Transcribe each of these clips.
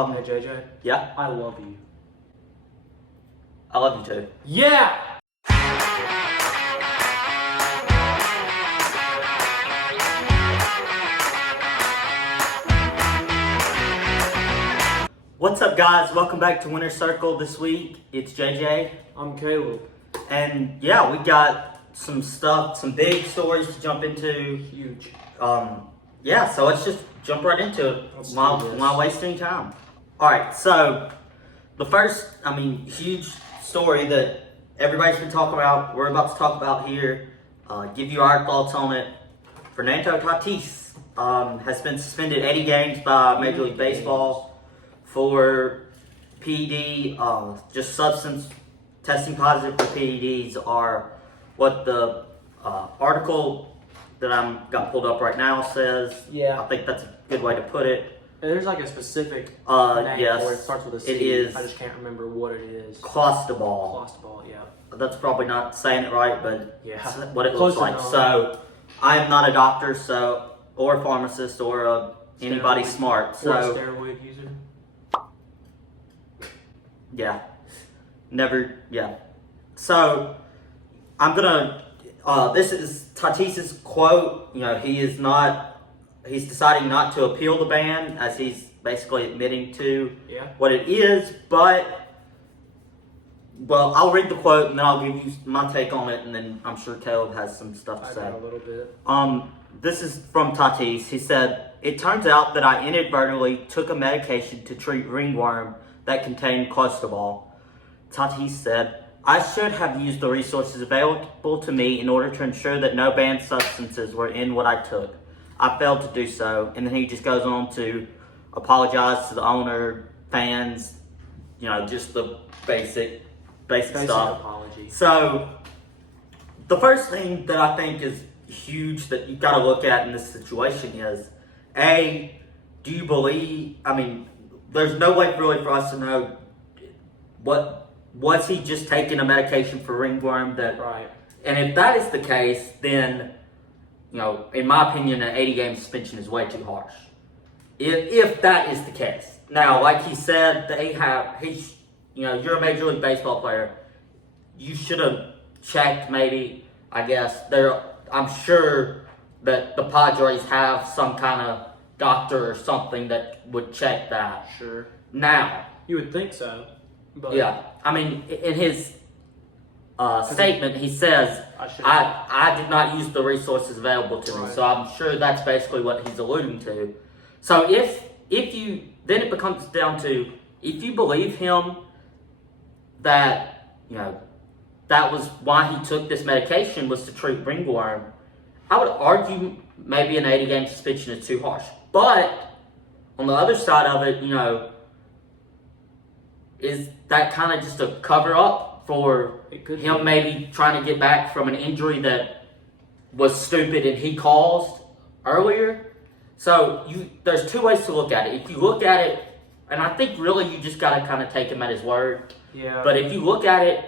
Hey, JJ. Yeah? I love you. I love you too. Yeah! What's up, guys? Welcome back to Winner's Circle this week. It's JJ. I'm Caleb. And yeah, we got some stuff, some big stories to jump into. Huge. Yeah, so let's just jump right into it Let's while do this. wasting time. Alright, so the first, huge story that everybody's been talking about, we're about to talk about here, give you our thoughts on it. Fernando Tatis has been suspended 80 games by Major League Baseball for PED, just substance testing positive for PEDs are what the article that got pulled up right now says. Yeah. I think that's a good way to put it. There's like a specific name yes, for it. It starts with a C. it is. I just can't remember what it is. Clostebol. Clostebol, yeah. That's probably not saying it right, but Yeah. it's what it Close looks like. enough. So I am not a doctor, or a pharmacist, or anybody smart. Or a So steroid user. yeah, never. Yeah. So I'm gonna. This is Tatis's quote. He's deciding not to appeal the ban, as he's basically admitting to what it is. But, well, I'll read the quote and then I'll give you my take on it, and then I'm sure Caleb has some stuff to say. I got a little bit. This is from Tatis. He said, "It turns out that I inadvertently took a medication to treat ringworm that contained clostebol." Tatis said, "I should have used the resources available to me in order to ensure that no banned substances were in what I took. I failed to do so." And then he just goes on to apologize to the owner, fans, just the basic stuff. Apology. So, the first thing that I think is huge that you've got to look at in this situation is, A, do you believe, there's no way really for us to know was he just taking a medication for ringworm Right. And if that is the case, then, in my opinion, an 80-game suspension is way too harsh. If that is the case. Now, like he said, you're a Major League Baseball player. You should have checked maybe, I guess. I'm sure that the Padres have some kind of doctor or something that would check that. Sure. Now. You would think so. But Yeah. In his statement, he says, I did not use the resources available to me. Right. So I'm sure that's basically what he's alluding to. So then it becomes down to, if you believe him that, that was why he took this medication, was to treat ringworm, I would argue maybe an 80-game suspension is too harsh. But on the other side of it, is that kind of just a cover-up for him maybe trying to get back from an injury that was stupid and he caused earlier? So there's two ways to look at it. If you look at it, and I think really you just got to kind of take him at his word. Yeah. But if you look at it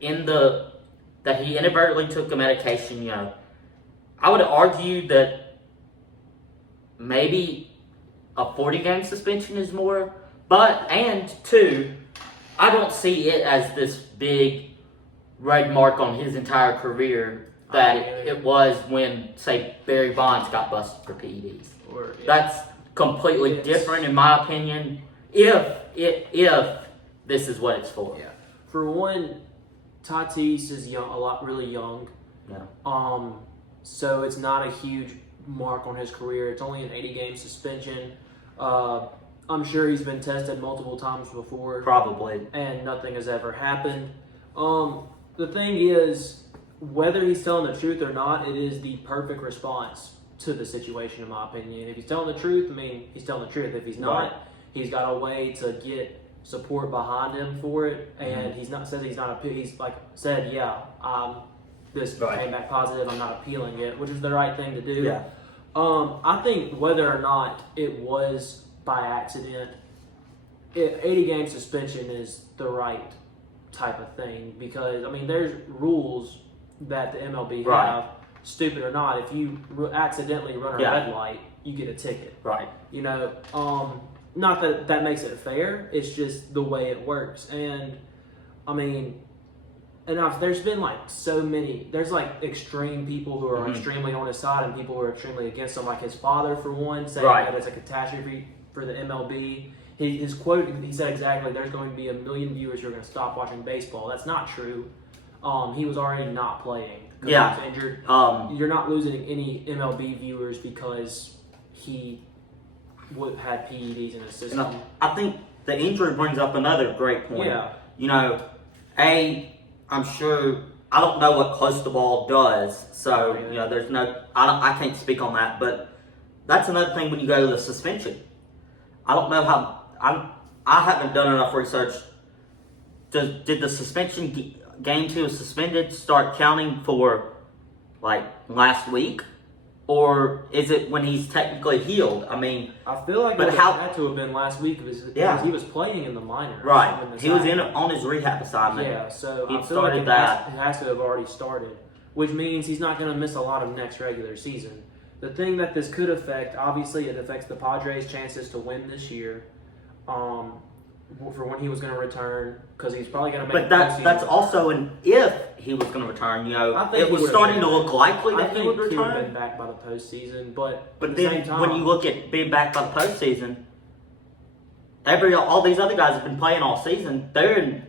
that he inadvertently took a medication, I would argue that maybe a 40-game suspension is more. And two, I don't see it as this big red mark on his entire career that it was when, say, Barry Bonds got busted for PEDs. That's completely different, in my opinion, if this is what it's for. Yeah. For one, Tatis is really young. Yeah. So it's not a huge mark on his career. It's only an 80-game suspension. I'm sure he's been tested multiple times before. Probably. And nothing has ever happened. The thing is, whether he's telling the truth or not, it is the perfect response to the situation, in my opinion. If he's telling the truth, he's telling the truth. If he's not, he's got a way to get support behind him for it. And he's said, this came back positive, I'm not appealing it, which is the right thing to do. Yeah. I think whether or not it was by accident, 80-game suspension is the right type of thing, because there's rules that the MLB have, stupid or not. If you accidentally run a red light, you get a ticket. Right. not that that makes it fair. It's just the way it works. And I mean, there's been like so many. There's like extreme people who are extremely on his side and people who are extremely against him. Like his father, for one, saying that it's a catastrophe for the MLB. His quote, he said exactly, "There's going to be 1 million viewers who are going to stop watching baseball." That's not true. He was already not playing. Yeah. He was injured. You're not losing any MLB viewers because he had PEDs in his system. You know, I think the injury brings up another great point. Yeah. You know, I'm sure, I don't know what close the ball does, so, you know, there's no, I can't speak on that, but that's another thing when you go to the suspension. I don't know how, I haven't done enough research. Did the suspension games he was suspended start counting for, like, last week? Or is it when he's technically healed? I mean, I feel like it had to have been last week because he was playing in the minors. Right. He was on his rehab assignment. Yeah, so he I feel like it that. Has to have already started, which means he's not going to miss a lot of next regular season. The thing that this could affect, obviously, it affects the Padres' chances to win this year. For when he was going to return, because he's probably going to make. But that's also an if he was going to return. You know, it was starting to look likely that he would return. He would have been back by the postseason, but then at the same time, when you look at being back by the postseason, all these other guys have been playing all season. They're in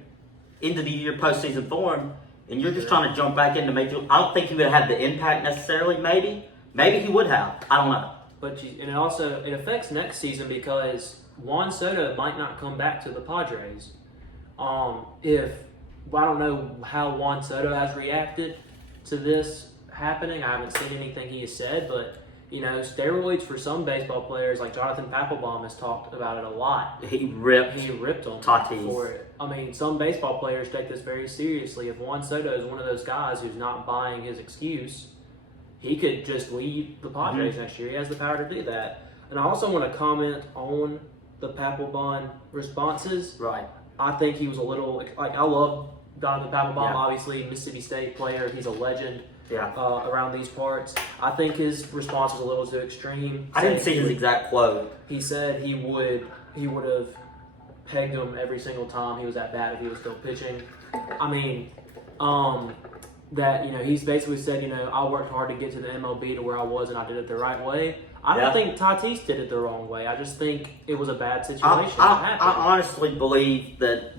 end of the year postseason form, and you're just trying to jump back into major. I don't think he would have the impact necessarily. Maybe he would have. I don't know. But it affects next season because Juan Soto might not come back to the Padres. I don't know how Juan Soto has reacted to this happening. I haven't seen anything he has said, but steroids for some baseball players, like Jonathan Papelbon has talked about it a lot. He ripped him Tatis for it. I mean, some baseball players take this very seriously. If Juan Soto is one of those guys who's not buying his excuse, he could just leave the Padres next year. He has the power to do that. And I also want to comment on the Papelbon responses. Right. I think he was a little I love Donovan Papelbon, obviously Mississippi State player. He's a legend around these parts. I think his response was a little too extreme. I didn't see his exact quote. He said he would have pegged him every single time he was at bat if he was still pitching. I mean, that he's basically said I worked hard to get to the MLB to where I was and I did it the right way. I don't think Tatis did it the wrong way. I just think it was a bad situation. I honestly believe that,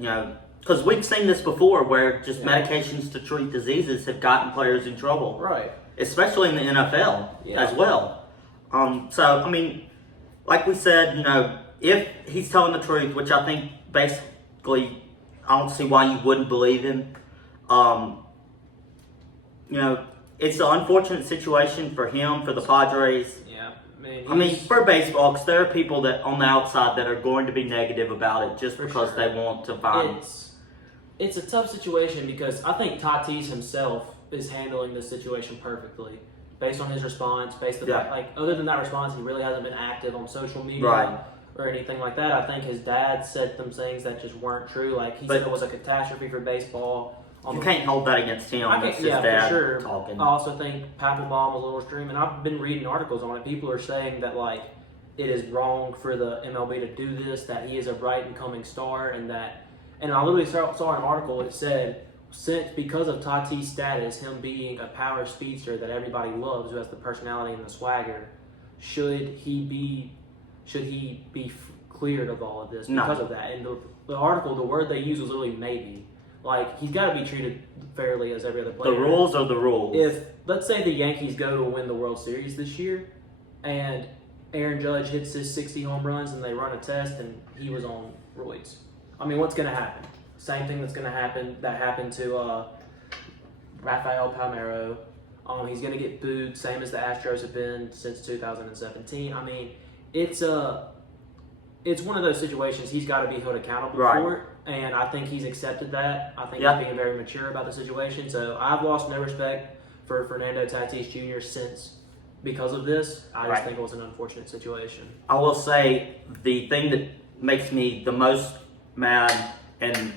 because we've seen this before where just medications to treat diseases have gotten players in trouble. Right. Especially in the NFL as well. So, I mean, like we said, if he's telling the truth, which I think basically I don't see why you wouldn't believe him. It's an unfortunate situation for him, for the Padres. Yeah. I mean, for baseball, because there are people that on the outside that are going to be negative about it just because they want to find. It's a tough situation because I think Tatis himself is handling this situation perfectly, based on his response. Other than that response, he really hasn't been active on social media or anything like that. I think his dad said some things that just weren't true. Like he said it was a catastrophe for baseball. You can't hold that against him. It's his dad for sure. Talking. I also think Papelbon was a little extreme, and I've been reading articles on it. People are saying that it is wrong for the MLB to do this, that he is a bright and coming star, and I literally saw an article that said because of Tatis' status, him being a power speedster that everybody loves, who has the personality and the swagger, should he be cleared of all of this because of that? And the article, the word they used was literally maybe. He's got to be treated fairly as every other player. The rules are the rules. If, let's say the Yankees go to win the World Series this year, and Aaron Judge hits his 60 home runs and they run a test and he was on roids. I mean, what's going to happen? Same thing that happened to Rafael Palmeiro. He's going to get booed, same as the Astros have been since 2017. I mean, it's one of those situations he's got to be held accountable for it. And I think he's accepted that. I think he's being very mature about the situation. So I've lost no respect for Fernando Tatis Jr. because of this. I just think it was an unfortunate situation. I will say the thing that makes me the most mad, and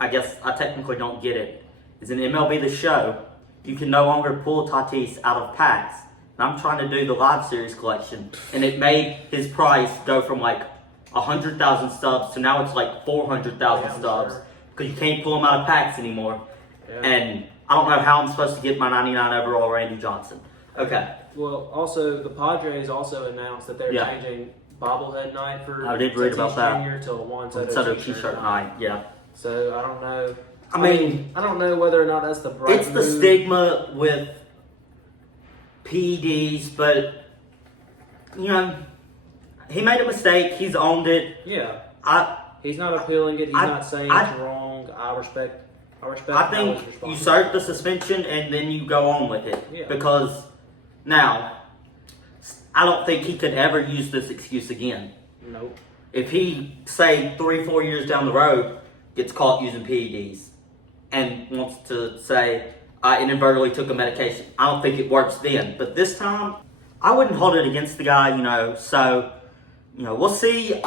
I guess I technically don't get it, is in MLB The Show, you can no longer pull Tatis out of packs. And I'm trying to do the live series collection, and it made his price go from 100,000 stubs to now it's like 400,000 Yeah, stubs sure. because you can't pull them out of packs anymore. Yeah. And I don't know how I'm supposed to get my 99 overall Randy Johnson. Okay. Well, also the Padres also announced that they're Yeah. changing bobblehead night for I did read Tatis about that. Jr. to a Juan Soto Soto t-shirt t-shirt night. Yeah. So I don't know. I mean, I don't know whether or not that's the right it's the move. stigma with PEDs, but you know, he made a mistake. He's owned Yeah. it. He's not appealing it. He's I- not saying I- it's wrong. I respect I how think he's you responding. serve the suspension and then you go on with it. Yeah. Because now, I don't think he could ever use this excuse again. Nope. If he, say, 3-4 years down the road, gets caught using PEDs and wants to say, I inadvertently took a medication, I don't think it works then. But this time, I wouldn't hold it against the guy, so, we'll see.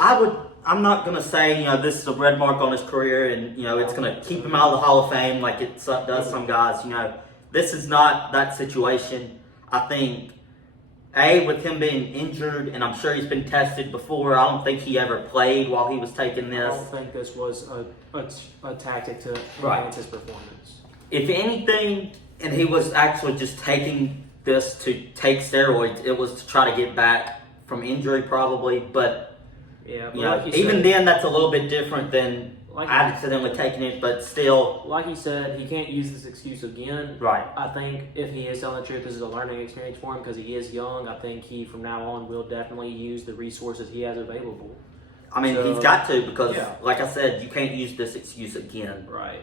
I'm not going to say, this is a red mark on his career and, it's going to keep him out of the Hall of Fame like it does some guys. This is not that situation. I think, with him being injured, and I'm sure he's been tested before, I don't think he ever played while he was taking I this. don't think this was a tactic to Right. enhance his performance. If anything, and he was actually just taking this to take steroids, it was to try to get back from injury probably, but Yeah, but even like you said, then that's a little bit different than Like- accidentally taking it, but still. like he said, he can't use this excuse again. Right. I think if he is telling the truth, this is a learning experience for him because he is young. I think he, from now on, will definitely use the resources he has available. I mean, So- he's got to because, Yeah. like I said, you can't use this excuse again. Right.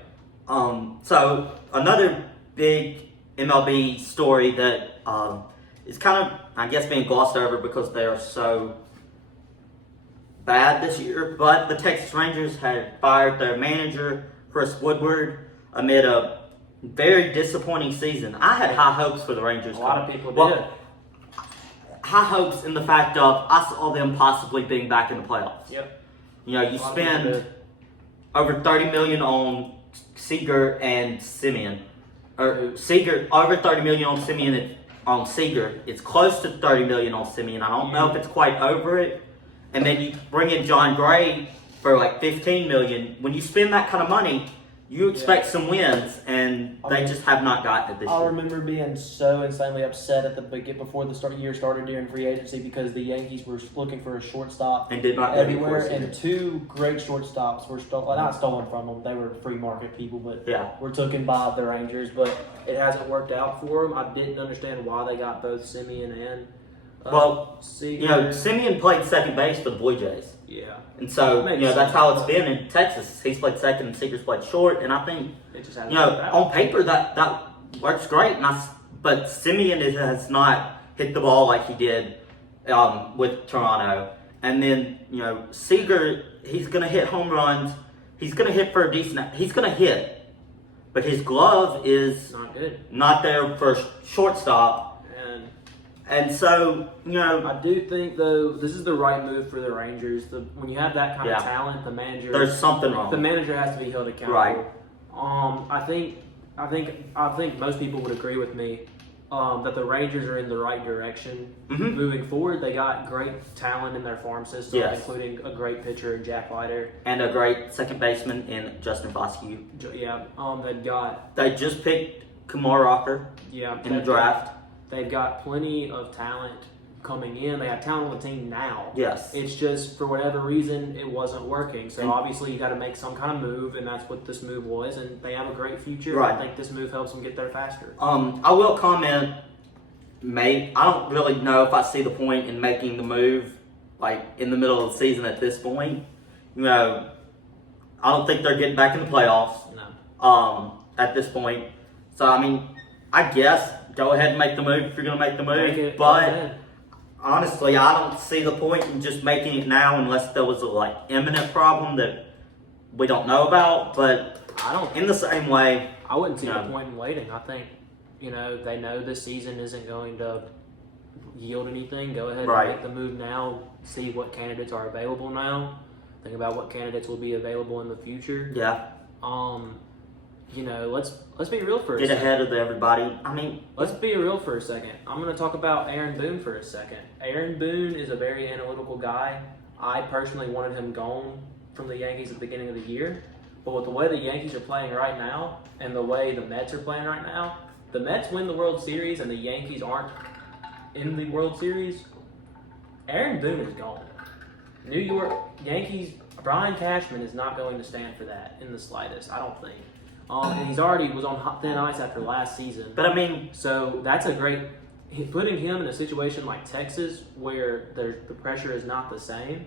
So another big MLB story that is kind of, I guess, being glossed over because they are so bad this year, but the Texas Rangers had fired their manager, Chris Woodward, amid a very disappointing season. I had high hopes for the Rangers. A lot of people Well, did. high hopes in the fact of I saw them possibly being back in the playoffs. Yep. You A lot of people spend did. over $30 million on Seager and Simeon. Or Seager, over $30 million on Simeon on Seager. It's close to $30 million on Simeon. I don't know if it's quite over it. And then you bring in John Gray for like $15 million. When you spend that kind of money, you expect some wins, and they just have not gotten it this I year. remember being so insanely upset at the beginning before the year started during free agency because the Yankees were looking for a shortstop And did not go everywhere, before and two great shortstops were not stolen from them. They were free market people, but Yeah. were taken by the Rangers. But it hasn't worked out for them. I didn't understand why they got both Simeon and Seager. Simeon played second base for the Blue Jays. Yeah, And so, Makes that's sense. how it's been in Texas. He's played second and Seager's played short. And I think, it just hasn't worked out. on paper that works great. But Simeon has not hit the ball like he did with Toronto. And then, Seager, he's going to hit home runs. He's going to hit for a decent, he's going to hit. But his glove is Not good. not there for shortstop. And so, I do think though this is the right move for the Rangers. When you have that kind Yeah. of talent, the manager there's something wrong. the manager has to be held accountable. Right. I think most people would agree with me that the Rangers are in the right direction Mhm. moving forward. They got great talent in their farm system, Yes. including a great pitcher in Jack Leiter. And a great second baseman in Justin Foscue. They've got They just picked Kumar Rocker in the they've draft. They've got plenty of talent coming in. They have talent on the team now. Yes. It's just for whatever reason it wasn't working. So And- obviously you got to make some kind of move, and that's what this move was. And they have a great future. Right. I think this move helps them get there faster. I will comment. I don't really know if I see the point in making the move like in the middle of the season at this point. I don't think they're getting back in the playoffs. No. At this point. So I guess go ahead and make the move if you're going to make the move. Make it, But go ahead. honestly, I don't see the point in just making it now unless there was a imminent problem that we don't know about. But I don't. in the same way, I wouldn't see No. the point in waiting. I think they know this season isn't going to yield anything. Go ahead Right. and make the move now. See what candidates are available now. Think about what candidates will be available in the future. yeah, Let's be real for a get second. ahead of everybody. Let's be real for a second. I'm going to talk about Aaron Boone for a second. Aaron Boone is a very analytical guy. I personally wanted him gone from the Yankees at the beginning of the year. But with the way the Yankees are playing right now and the way the Mets are playing right now, the Mets win the World Series and the Yankees aren't in the World Series, Aaron Boone is gone. New York Yankees, Brian Cashman is not going to stand for that in the slightest, I don't think. And he's already was on thin ice after last season. But I mean, So that's a great putting him in a situation like Texas where the pressure is not the same,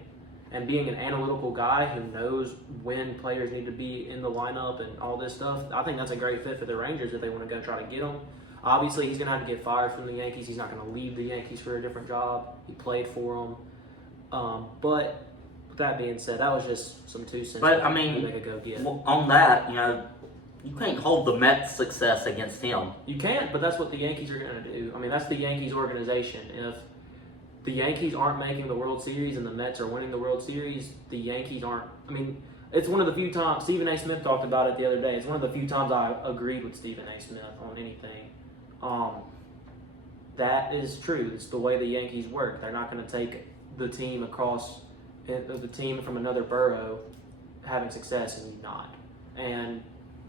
and being an analytical guy who knows when players need to be in the lineup and all this stuff. I think that's a great fit for the Rangers if they want to go try to get him. Obviously, he's going to have to get fired from the Yankees. He's not going to leave the Yankees for a different job. He played for them. But with that being said, that was just some 2 cents. But I mean, they could go get. on that, you can't hold the Mets' success against him. You can't, but that's what the Yankees are going to do. I mean, that's the Yankees organization. If the Yankees aren't making the World Series and the Mets are winning the World Series, the Yankees aren't. I mean, it's one of the few times Stephen A. Smith talked about it the other day. It's one of the few times I agreed with Stephen A. Smith on anything. That is true. It's the way the Yankees work. They're not going to take the team from another borough having success and you not. And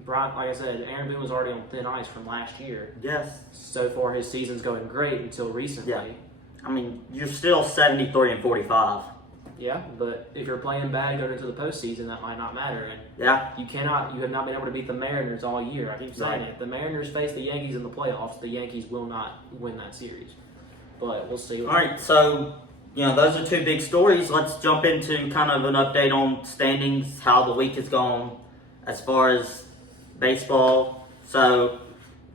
Brian, like I said, Aaron Boone was already on thin ice from last year. Yes. So far, his season's going great until recently. Yeah. I mean, you're still 73-45. Yeah, but if you're playing bad going into the postseason, that might not matter. And Yeah. you have not been able to beat the Mariners all year. I keep saying it. If the Mariners face the Yankees in the playoffs, the Yankees will not win that series. But we'll see. All right, so, those are 2 big stories. Let's jump into kind of an update on standings, how the week has gone as far as baseball. So,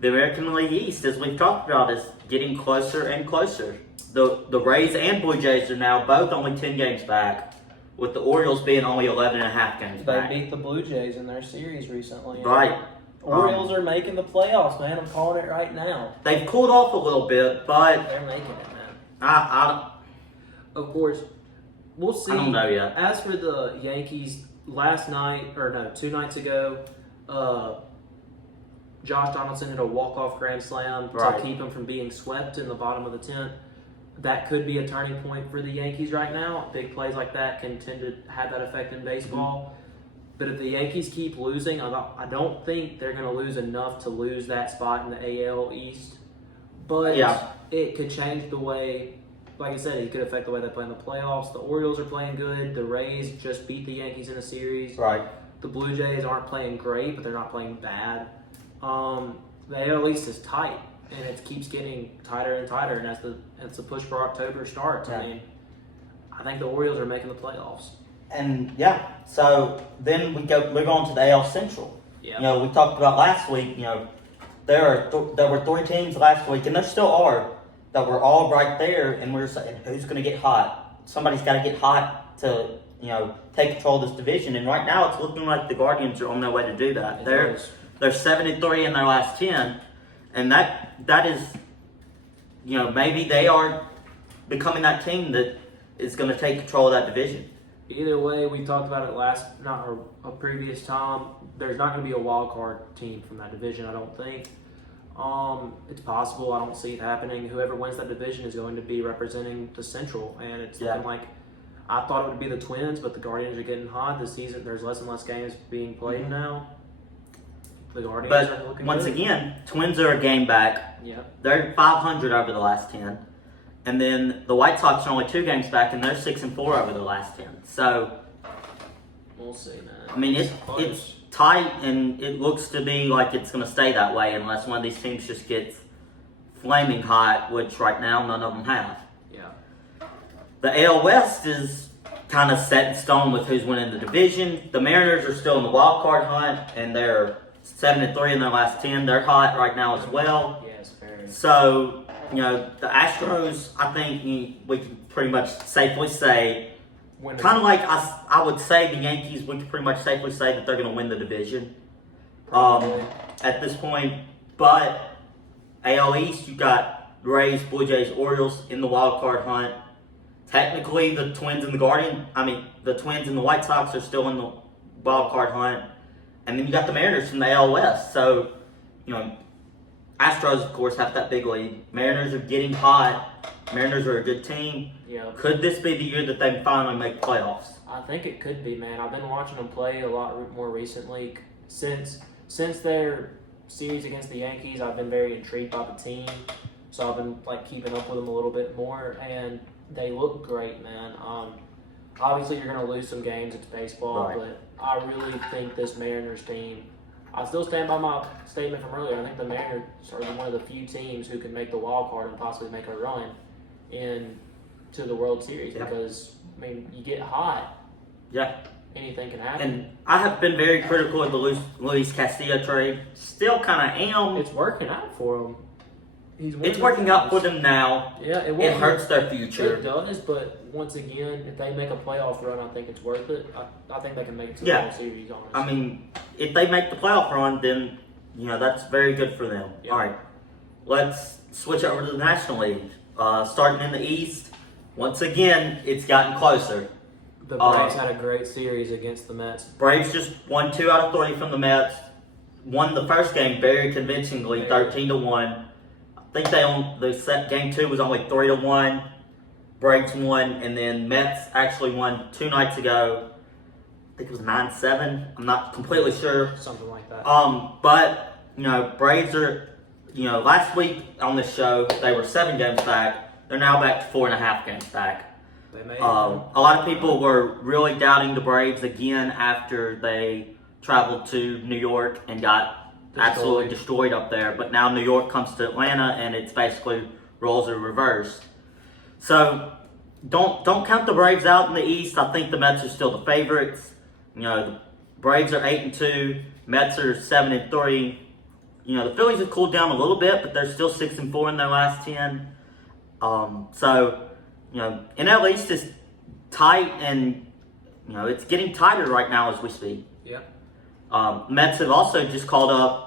the American League East, as we've talked about, is getting closer and closer. The Rays and Blue Jays are now both only 10 games back, with the Orioles being only 11.5 games back. They beat the Blue Jays in their series recently. Right. Orioles are making the playoffs, man. I'm calling it right now. They've cooled off a little bit, but They're making it, man. I Of course, we'll see. don't know yet. As for the Yankees, 2 nights ago, Josh Donaldson hit a walk-off grand slam Right. to keep him from being swept in the bottom of the 10th. That could be a turning point for the Yankees right now. Big plays like that can tend to have that effect in baseball. But if the Yankees keep losing, I don't think they're going to lose enough to lose that spot in the AL East. But Yeah. it could change the way, like I said, it could affect the way they play in the playoffs. The Orioles are playing good. The Rays just beat the Yankees in a series. Right. The Blue Jays aren't playing great, but they're not playing bad. The AL East is tight, and it keeps getting tighter and tighter. And as the push for October starts, Yeah. I mean, I think the Orioles are making the playoffs. And so then we're going to the AL Central. Yeah. We talked about last week. There were 3 teams last week, and there still are, that were all right there. And we're saying, who's going to get hot? Somebody's got to get hot to take control of this division. And right now, it's looking like the Guardians are on their way to do that. It They're is. 7-3 in their last 10, and that is, maybe they are becoming that team that is going to take control of that division. Either way, we talked about it a previous time. There's not going to be a wild card team from that division, I don't think. It's possible. I don't see it happening. Whoever wins that division is going to be representing the Central, and it's looking like I thought it would be the Twins, but the Guardians are getting hot this season. There's less and less games being played now. The Guardians are But looking once good. again, Twins are a game back. Yep. They're 500 over the last 10. And then the White Sox are only 2 games back, and they're 6-4 over the last 10. So, We'll see, man. I mean, it's tight, and it looks to be like it's going to stay that way unless one of these teams just gets flaming hot, which right now none of them have. Yeah. The AL West is kind of set in stone with who's winning the division. The Mariners are still in the wild card hunt, and they're 7-3 in their last 10. They're hot right now as well. Yes, very. So, the Astros, I think we can pretty much safely say, kind of like I would say the Yankees, we can pretty much safely say that they're going to win the division at this point. But AL East, you got Rays, Blue Jays, Orioles in the wild card hunt. Technically, the Twins and the Twins and the White Sox are still in the wild card hunt. And then you got the Mariners from the AL West. So, Astros, of course, have that big lead. Mariners are getting hot. Mariners are a good team. Yeah. Could this be the year that they finally make the playoffs? I think it could be, man. I've been watching them play a lot more recently. Since their series against the Yankees, I've been very intrigued by the team. So I've been like keeping up with them a little bit more, and they look great, man. Obviously, you're going to lose some games. It's baseball, Right. but I really think this Mariners team. I still stand by my statement from earlier. I think the Mariners are one of the few teams who can make the wild card and possibly make a run to the World Series because I mean you get hot. Yeah. Anything can happen. And I have been very critical of the Luis Castillo trade. Still kind of am. It's working out for him. It's working out for them now. Yeah, it hurts their future. It does, but once again, if they make a playoff run, I think it's worth it. I think they can make it to the World Series, honestly. I mean, if they make the playoff run, then, that's very good for them. Yeah. All right, let's switch over to the National League. Starting in the East, once again, it's gotten closer. The Braves had a great series against the Mets. Braves just won 2 out of 3 from the Mets. Won the first game very convincingly, 13-1. I think game 2 was only 3-1. Braves won, and then Mets actually won 2 nights ago. I think it was 9-7. I'm not completely sure. Something like that. But Braves are, last week on this show they were 7 games back. They're now back to 4.5 games back. They made a lot of people were really doubting the Braves again after they traveled to New York and got absolutely destroyed up there. But now New York comes to Atlanta, and it's basically roles are reversed. So don't count the Braves out in the East. I think the Mets are still the favorites. The Braves are 8-2. Mets are 7-3. The Phillies have cooled down a little bit, but they're still 6-4 in their last 10. NL East is tight, and it's getting tighter right now as we speak. Yeah. Mets have also just called up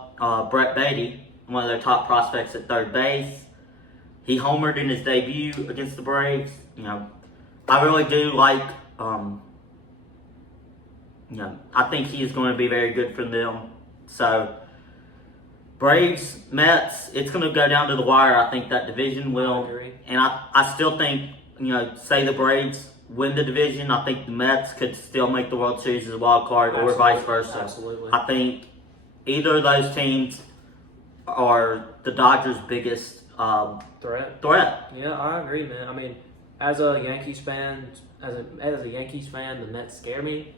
Brett Beatty, one of their top prospects at third base. He homered in his debut against the Braves. I really do like. I think he is going to be very good for them. So, Braves, Mets, it's going to go down to the wire. I think that division will. I agree. And I still think, say the Braves win the division, I think the Mets could still make the World Series as a wild card, or vice versa. Absolutely. I think either of those teams are the Dodgers' biggest threat. Yeah, I agree, man. I mean, as a Yankees fan, the Mets scare me.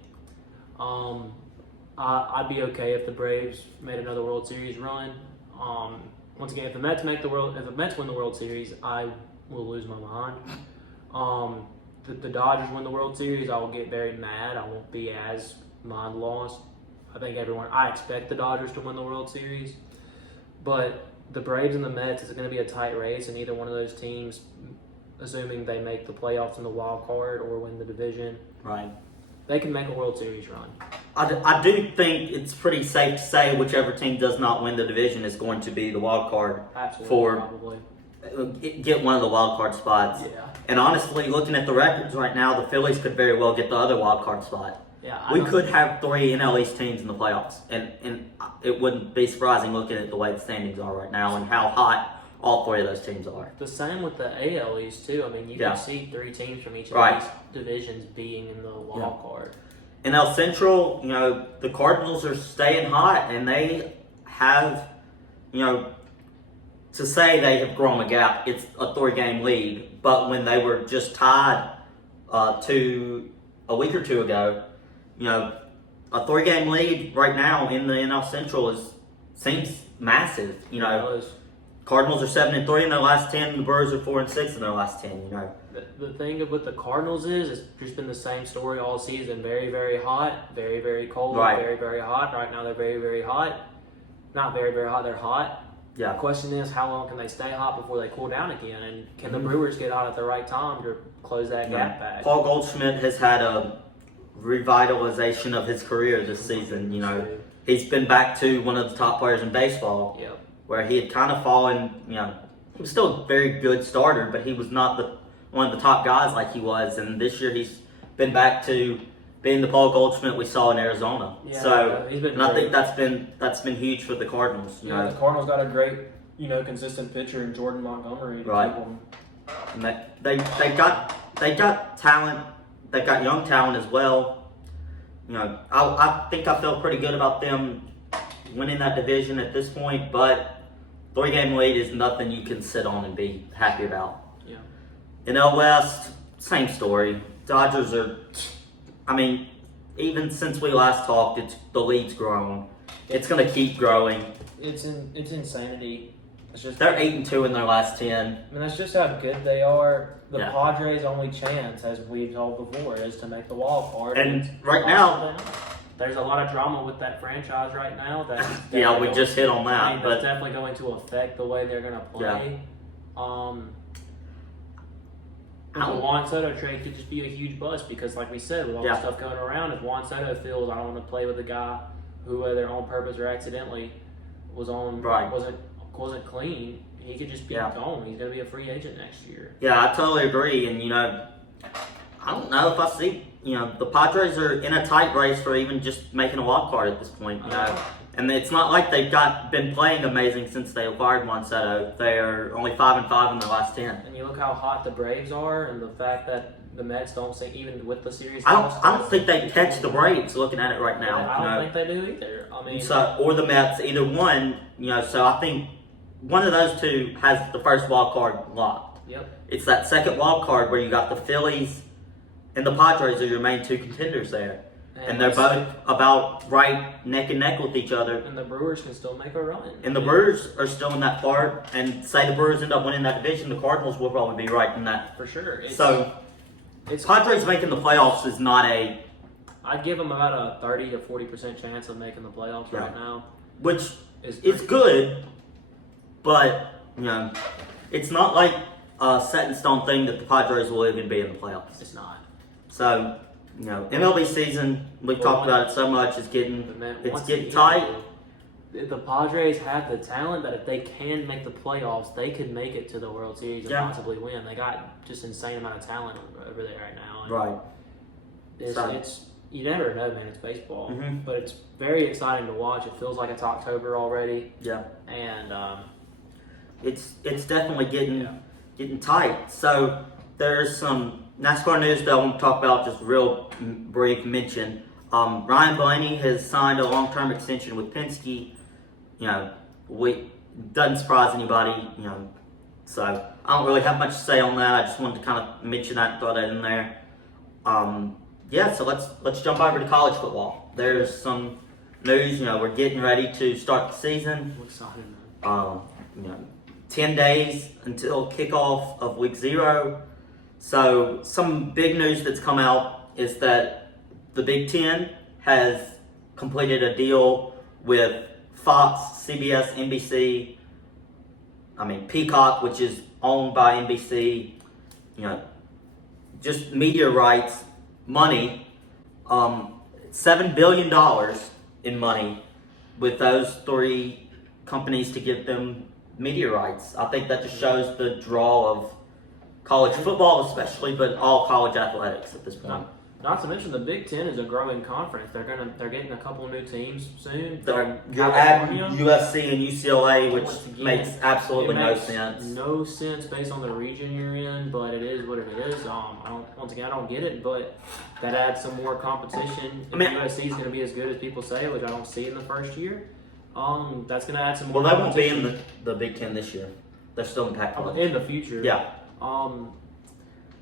I'd be okay if the Braves made another World Series run. Once again, if the Mets win the World Series, I will lose my mind. The Dodgers win the World Series, I will get very mad. I won't be as mind lost. I expect the Dodgers to win the World Series, but the Braves and the Mets is going to be a tight race, and either one of those teams, assuming they make the playoffs in the wild card or win the division, right, they can make a World Series run. I do think it's pretty safe to say whichever team does not win the division is going to be the wild card. Absolutely, probably. Get one of the wild card spots. Yeah. And honestly, looking at the records right now, the Phillies could very well get the other wild card spot. Yeah, we could have 3 NL East teams in the playoffs, and it wouldn't be surprising looking at the way the standings are right now and how hot all 3 of those teams are. The same with the AL East too. I mean, you can see 3 teams from each of these divisions being in the wild card. NL Central, the Cardinals are staying hot, and they have, to say they have grown a gap, it's a 3-game lead. But when they were just tied to a week or 2 ago, a 3-game lead right now in the NL Central seems massive. Cardinals are 7-3 in their last 10. The Brewers are 4-6 in their last 10. The thing with the Cardinals is it's just been the same story all season. Very, very hot, very, very cold, very, very hot. Right now they're very, very hot. Not very, very hot. They're hot. Yeah. The question is, how long can they stay hot before they cool down again? And can the Brewers get hot at the right time to close that gap back? Paul Goldschmidt has had a revitalization of his career this season. He's been back to one of the top players in baseball. Yep. Where he had kind of fallen. He was still a very good starter, but he was not one of the top guys like he was. And this year he's been back to being the Paul Goldschmidt we saw in Arizona. Yeah, he's been. And I think that's been huge for the Cardinals. The Cardinals got a great consistent pitcher in Jordan Montgomery to Right. keep them. And they got talent. They've got young talent as well. I think I feel pretty good about them winning that division at this point, but 3-game lead is nothing you can sit on and be happy about. Yeah. In L West, same story. Dodgers are, even since we last talked, the lead's grown. It's going to keep growing. It's insanity. It's just They're 8-2 in their last 10. that's just how good they are. The Yeah. Padres' only chance, as we've told before, is to make the wild card. And right now, there's a lot of drama with that franchise right now. yeah, we just hit on that, that's but definitely going to affect the way they're going to play. The Juan Soto trade could just be a huge bust because, like we said, with all the stuff going around, if Juan Soto feels I don't want to play with a guy who, whether on purpose or accidentally, wasn't clean, he could just be gone. He's going to be a free agent next year. Yeah, I totally agree. And I don't know if I see. The Padres are in a tight race for even just making a wild card at this point. And it's not like they've been playing amazing since they acquired Juan Soto. They are only 5-5 in their last 10. And you look how hot the Braves are, and the fact that the Mets don't seem, even with the series. I don't think they catch the Braves looking at it right now. I don't think they do either. Or the Mets, either one. So I think one of those two has the first wild card locked. Yep. It's that second wild card where you got the Phillies and the Padres are your main two contenders there. And they're both about right neck and neck with each other. And the Brewers can still make a run. And the Brewers are still in that part. And say the Brewers end up winning that division, the Cardinals will probably be right in that. For sure. It's Padres making the playoffs is not a... I'd give them about a 30 to 40% chance of making the playoffs right now. Which is good, but, it's not like a set in stone thing that the Padres will even be in the playoffs. It's not. So... MLB season, we've talked about it so much, it's getting tight. The Padres have the talent that if they can make the playoffs, they could make it to the World Series and possibly win. They got just insane amount of talent over there right now. And right. It's you never know, man. It's baseball, Mm-hmm. but it's very exciting to watch. It feels like it's October already. Yeah. And it's definitely getting tight. So there's some NASCAR news that I want to talk about, just real brief mention. Ryan Blaney has signed a long-term extension with Penske. Doesn't surprise anybody. So I don't really have much to say on that. I just wanted to kind of mention that and throw that in there. So let's jump over to college football. There's some news. We're getting ready to start the season. I'm excited, man. 10 days until kickoff of week 0. So some big news that's come out is that the Big Ten has completed a deal with Fox, CBS, NBC, Peacock, which is owned by NBC, just media rights, money, $7 billion in money with those 3 companies to give them media rights. I think that just shows the draw of college football especially, but all college athletics at this point. Not to mention the Big Ten is a growing conference. They're getting a couple new teams soon. You're adding USC and UCLA, which makes absolutely no sense. No sense based on the region you're in, but it is what it is. I don't get it, but that adds some more competition. If USC is going to be as good as people say, which I don't see in the first year, that's going to add some more. Well, they won't be in the Big Ten this year. They're still in Pac-12. In the future. Yeah.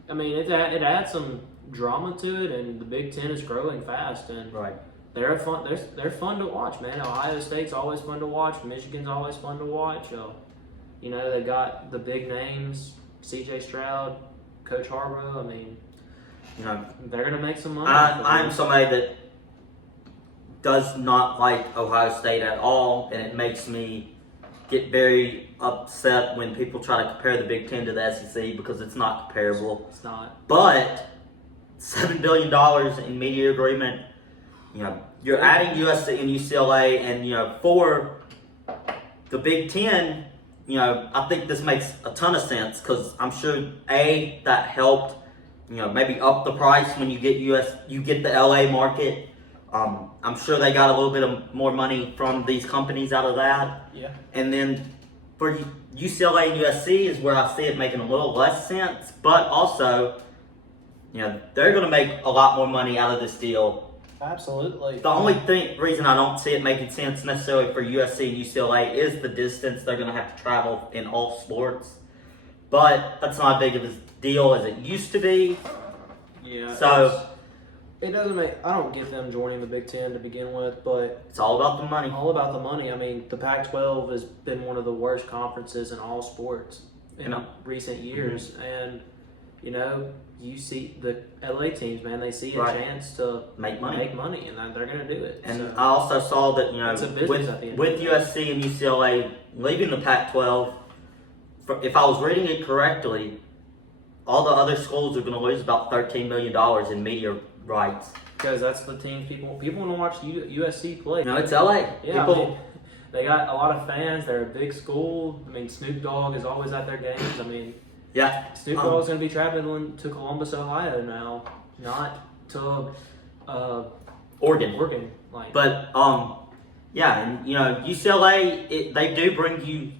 It adds some drama to it, and the Big Ten is growing fast, and they're fun to watch, man. Ohio State's always fun to watch. Michigan's always fun to watch. They got the big names: C.J. Stroud, Coach Harbaugh. They're gonna make some money. I'm somebody that does not like Ohio State at all, and it makes me get very upset when people try to compare the Big Ten to the SEC because it's not comparable. It's not. But $7 billion in media agreement, you're adding USC and UCLA, and for the Big Ten, I think this makes a ton of sense because I'm sure that helped, maybe up the price when you get the LA market. I'm sure they got a little bit of more money from these companies out of that. Yeah. And then for UCLA and USC is where I see it making a little less sense, but also, they're going to make a lot more money out of this deal. Absolutely. The only reason I don't see it making sense necessarily for USC and UCLA is the distance they're going to have to travel in all sports. But that's not as big of a deal as it used to be. Yeah. So it doesn't make. I don't get them joining the Big Ten to begin with, but it's all about the money. All about the money. I mean, the Pac-12 has been one of the worst conferences in all sports in recent years, and you see the LA teams, man. They see a chance to make money, and they're going to do it. And I also saw that it's a business at the end with USC and UCLA leaving the Pac-12. If I was reading it correctly, all the other schools are going to lose about $13 million in media rights. Because that's the teams people want to watch USC play. It's LA. Yeah, they got a lot of fans. They're a big school. I mean, Snoop Dogg is always at their games. I mean, Snoop Dogg's going to be traveling to Columbus, Ohio now, not to Oregon. But and UCLA, they do bring you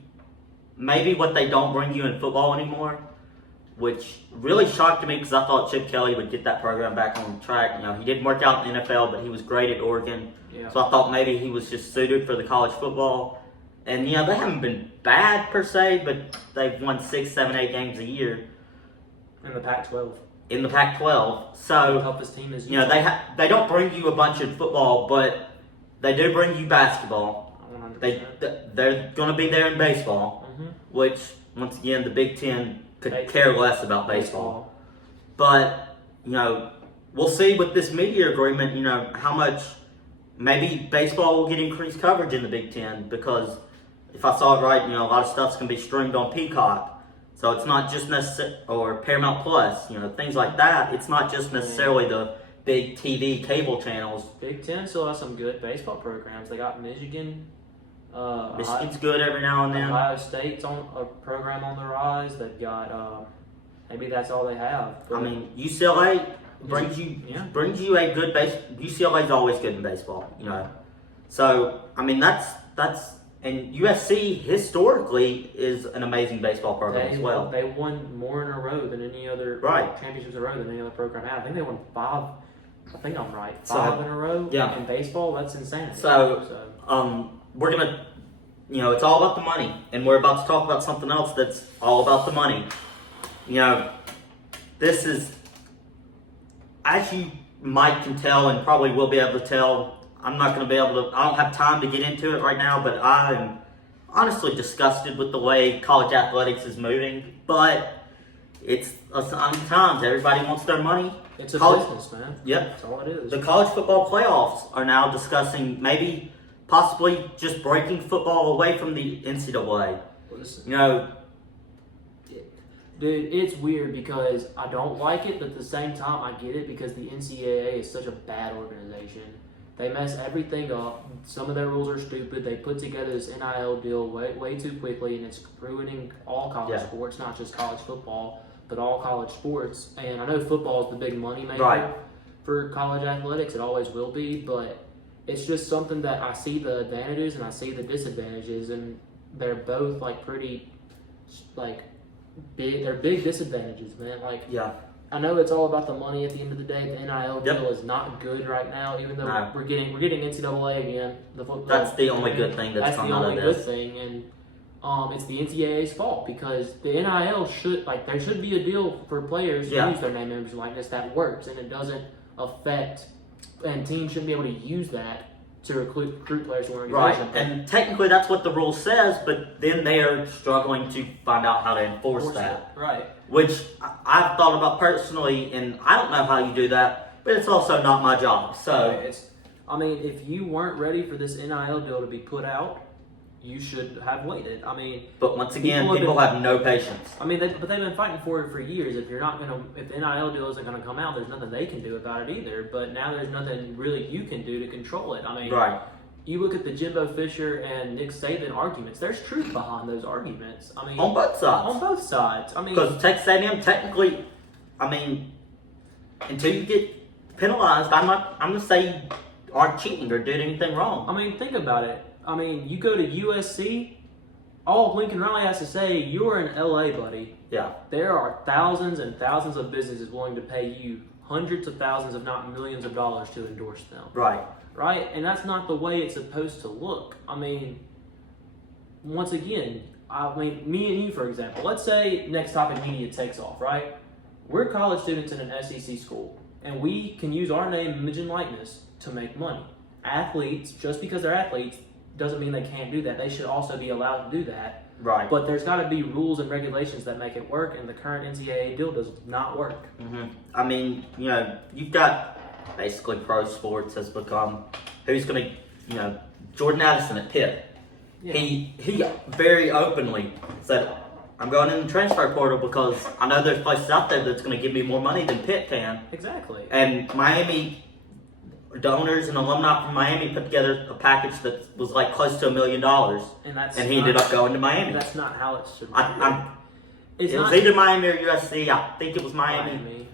maybe what they don't bring you in football anymore, which really shocked me because I thought Chip Kelly would get that program back on track. He didn't work out in the NFL, but he was great at Oregon. Yeah. So I thought maybe he was just suited for the college football. And, they haven't been bad per se, but they've won 6, 7, 8 games a year. In the Pac-12. So, the toughest team is they don't bring you a bunch of football, but they do bring you basketball. 100%. They're going to be there in baseball, which, once again, the Big Ten could care less about baseball. But, we'll see with this media agreement, how much maybe baseball will get increased coverage in the Big Ten, because if I saw it right, a lot of stuff's going to be streamed on Peacock. So it's not just or Paramount Plus, things like that. It's not just necessarily the big TV cable channels. Big Ten still has some good baseball programs. They got Michigan. Michigan's good every now and then. Ohio State's on a program on the rise. They've got maybe that's all they have. But UCLA brings you a good base. UCLA's always good in baseball, So that's and USC historically is an amazing baseball program as well. They won more in a row than any other championships in a row than any other program had. I think they won 5. I think I'm right. 5 in a row. In baseball, that's insane. So we're gonna, it's all about the money, and we're about to talk about something else that's all about the money. This is, as you might can tell, and probably will be able to tell. I'm not going to be able to. I don't have time to get into it right now, but I am honestly disgusted with the way college athletics is moving. But it's sometimes everybody wants their money. It's a business, man. Yep, that's all it is. The college football playoffs are now discussing possibly just breaking football away from the NCAA. Listen, dude, it's weird because I don't like it, but at the same time, I get it because the NCAA is such a bad organization. They mess everything up. Some of their rules are stupid. They put together this NIL deal way too quickly, and it's ruining all college sports, not just college football, but all college sports. And I know football is the big money maker for college athletics. It always will be, but it's just something that I see the advantages and I see the disadvantages, and they're both pretty big. They're big disadvantages, man. I know it's all about the money at the end of the day. The NIL deal is not good right now, even though we're getting NCAA again. That's the only good thing that's come out of this. That's the only good thing, and it's the NCAA's fault because the NIL there should be a deal for players to use their name, image, and likeness that works, and it doesn't affect, and teams shouldn't be able to use that to recruit players to an organization. Right, and technically that's what the rule says, but then they are struggling to find out how to enforce that. Right. Which I've thought about personally, and I don't know how you do that, but it's also not my job. So, if you weren't ready for this NIL deal to be put out, you should have waited. But once again, people have no patience. But they've been fighting for it for years. If the NIL deal isn't gonna come out, there's nothing they can do about it either. But now there's nothing really you can do to control it. Right. You look at the Jimbo Fisher and Nick Saban arguments. There's truth behind those arguments. On both sides. On both sides. Because Texas A&M technically, until you get penalized, I'm gonna say you aren't cheating or did anything wrong. Think about it. You go to USC, all Lincoln Riley has to say, you're in LA, buddy. Yeah. There are thousands and thousands of businesses willing to pay you hundreds of thousands, if not millions of dollars to endorse them. Right. Right? And that's not the way it's supposed to look. I mean, once again, me and you, for example, let's say Next Topic Media takes off, right? We're college students in an SEC school, and we can use our name, image, and likeness to make money. Athletes, just because they're athletes, doesn't mean they can't do that. They should also be allowed to do that. Right. But there's got to be rules and regulations that make it work, and the current NCAA deal does not work. Mm-hmm. I mean, you've got basically pro sports has become who's going to, Jordan Addison at Pitt. Yeah. He very openly said, I'm going in the transfer portal because I know there's places out there that's going to give me more money than Pitt can. Exactly. And Miami donors and alumni from Miami put together a package that was like close to $1 million, and he ended up going to Miami. That's not how it should be. It was either Miami or USC. I think it was Miami.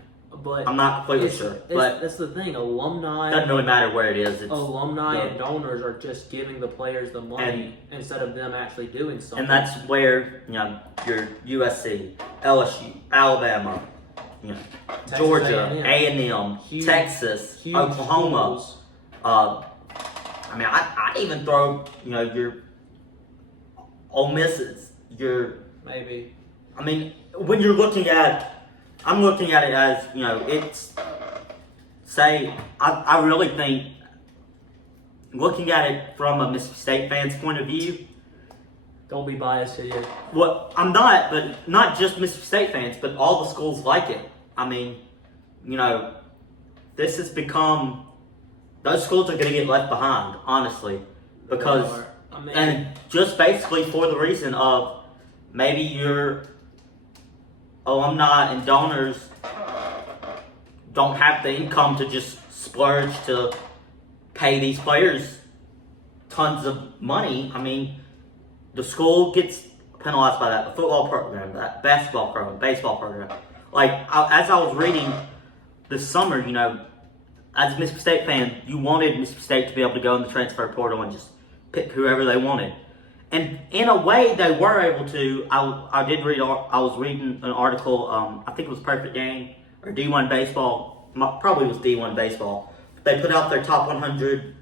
But I'm not completely sure. But that's the thing. Alumni doesn't really matter where it is. Alumni and donors are just giving the players the money instead of them actually doing something. And that's where your USC, LSU, Alabama, Georgia, A&M, Texas, Oklahoma. I'd even throw your Ole Misses. Maybe. When you're looking at. I'm looking at it as, it's, I really think, looking at it from a Mississippi State fan's point of view. Don't be biased here. Well, I'm not, but not just Mississippi State fans, but all the schools like it. This has become, those schools are going to get left behind, honestly. Because, and just basically for the reason of maybe you're, alumni and donors don't have the income to just splurge to pay these players tons of money. The school gets penalized by that. The football program, that basketball program, baseball program. As I was reading this summer, as a Mississippi State fan, you wanted Mississippi State to be able to go in the transfer portal and just pick whoever they wanted. And in a way, they were able to. I was reading an article. I think it was Perfect Game or D1 Baseball. Probably was D1 Baseball. They put out their top 100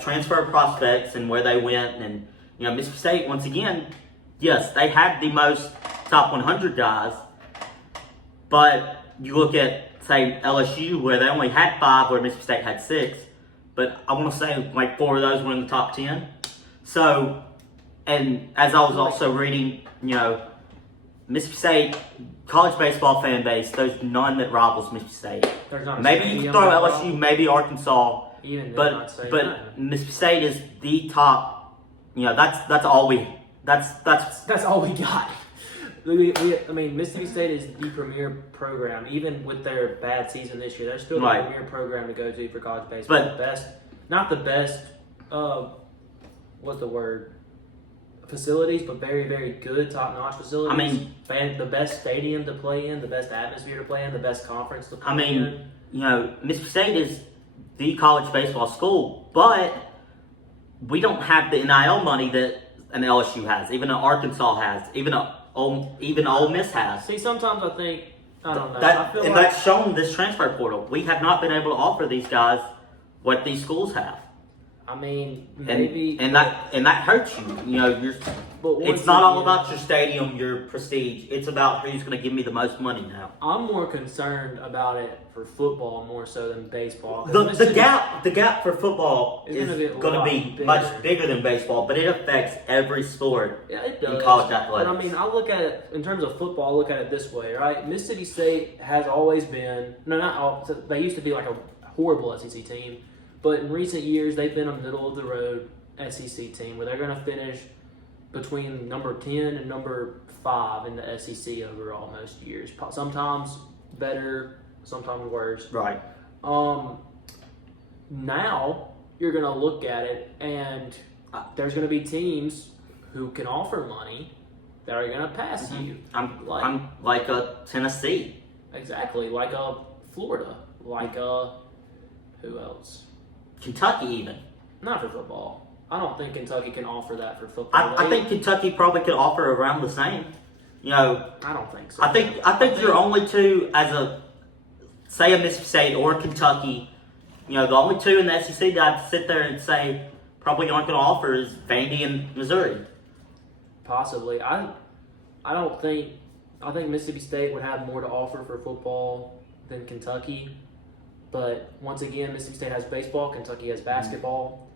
transfer prospects and where they went. And Mississippi State, once again, yes, they had the most top 100 guys. But you look at say LSU, where they only had 5, where Mississippi State had 6. But I want to say 4 of those were in the top 10. So. And as I was also reading, Mississippi State college baseball fan base, there's none that rivals Mississippi State. Maybe you can throw LSU, maybe Arkansas, but Mississippi State is the top. That's all we. That's all we got. Mississippi State is the premier program. Even with their bad season this year, they're still the premier program to go to for college baseball. But not the best. What's the word? Facilities, but very, very good, top-notch facilities. The best stadium to play in, the best atmosphere to play in, the best conference to play in. Mississippi State is the college baseball school, but we don't have the NIL money that an LSU has, even an Arkansas has, even Ole Miss has. See, sometimes I think, I don't know. That's shown this transfer portal. We have not been able to offer these guys what these schools have. Maybe, and that hurts you. It's not all about your stadium, your prestige. It's about who's going to give me the most money now. I'm more concerned about it for football more so than baseball. The gap for football is going to be much bigger than baseball, but it affects every sport in college athletics. But I look at it in terms of football. I look at it this way, right? Mississippi State has always been they used to be a horrible SEC team. But in recent years, they've been a middle-of-the-road SEC team where they're going to finish between number 10 and number 5 in the SEC overall most years. Sometimes better, sometimes worse. Right. Now, you're going to look at it, and there's going to be teams who can offer money that are going to pass you. I'm like a Tennessee. Exactly. Like a Florida. Like a... Who else? Kentucky even. Not for football. I don't think Kentucky can offer that for football. I think Kentucky probably could offer around the same. I don't think so. I think your only two say a Mississippi State or Kentucky, the only two in the SEC that I'd sit there and say probably aren't going to offer is Vandy and Missouri. Possibly. I think Mississippi State would have more to offer for football than Kentucky. But once again, Mississippi State has baseball, Kentucky has basketball.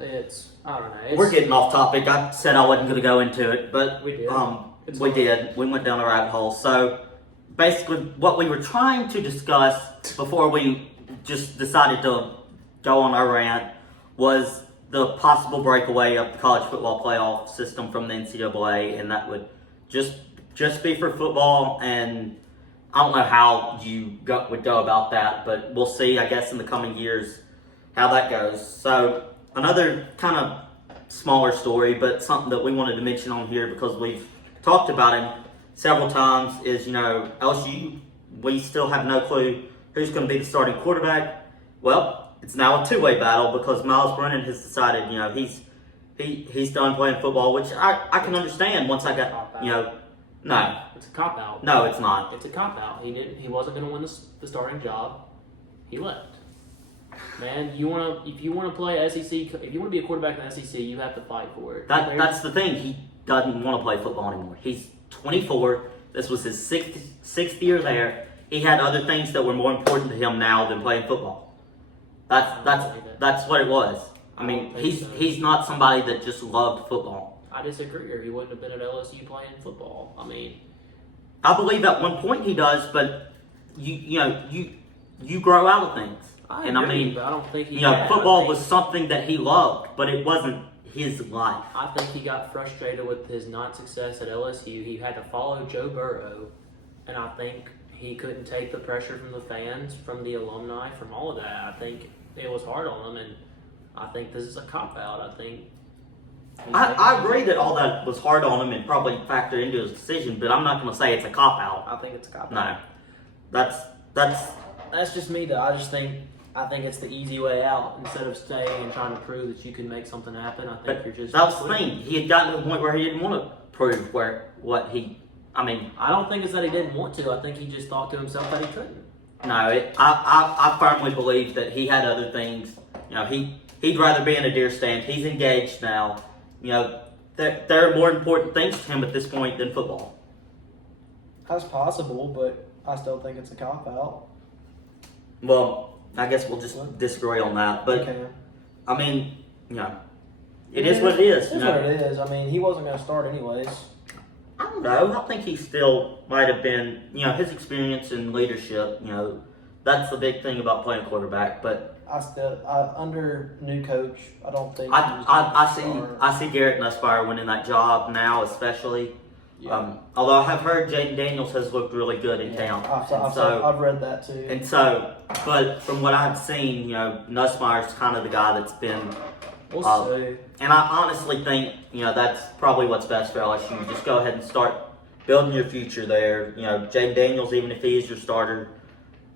I don't know. We're getting off topic. I said I wasn't going to go into it, but we did. We did. We went down a rabbit hole. So basically, what we were trying to discuss before we just decided to go on our rant was the possible breakaway of the college football playoff system from the NCAA, and that would just be for football. And I don't know how you would go about that, but we'll see, I guess, in the coming years how that goes. So another kind of smaller story, but something that we wanted to mention on here because we've talked about him several times is, LSU, we still have no clue who's going to be the starting quarterback. Well, it's now a two-way battle because Miles Brennan has decided, he's done playing football, which I can understand once I got, no. It's a cop-out. No, it's not. It's a cop-out. He wasn't going to win the starting job. He left. Man, if you want to play SEC, if you want to be a quarterback in the SEC, you have to fight for it. That's the thing. He doesn't want to play football anymore. He's 24. This was his sixth year there. He had other things that were more important to him now than playing football. That's what it was. I mean, he's not somebody that just loved football. I disagree. Or he wouldn't have been at LSU playing football. I mean, I believe at one point he does, but you grow out of things. I agree, but I don't think he. Football was something that he loved, but it wasn't his life. I think he got frustrated with his non-success at LSU. He had to follow Joe Burrow, and I think he couldn't take the pressure from the fans, from the alumni, from all of that. I think it was hard on him, and I think this is a cop-out. I think. I agree that all that was hard on him and probably factored into his decision, but I'm not going to say it's a cop-out. I think it's a cop-out. No. That's just me, though. I think it's the easy way out. Instead of staying and trying to prove that you can make something happen, I think you're just... That was the thing. He had gotten to the point where he didn't want to prove I don't think it's that he didn't want to. I think he just thought to himself that he couldn't. No, I firmly believe that he had other things. He'd rather be in a deer stand. He's engaged now. There are more important things to him at this point than football. That's possible, but I still think it's a cop-out. Well, I guess we'll just disagree on that. But, okay. I mean, it is what it is. It is what it is. I mean, he wasn't going to start anyways. I don't know. I think he still might have been, his experience in leadership, that's the big thing about playing quarterback. But under new coach, I don't think I see Garrett Nussbaum winning that job now, especially. Yeah. Although I have heard Jaden Daniels has looked really good in camp. I've read that too. And so, but from what I've seen, Nussmeyer's kind of the guy that's been. We'll see. And I honestly think, that's probably what's best for LSU. Just go ahead and start building your future there. Jaden Daniels, even if he is your starter,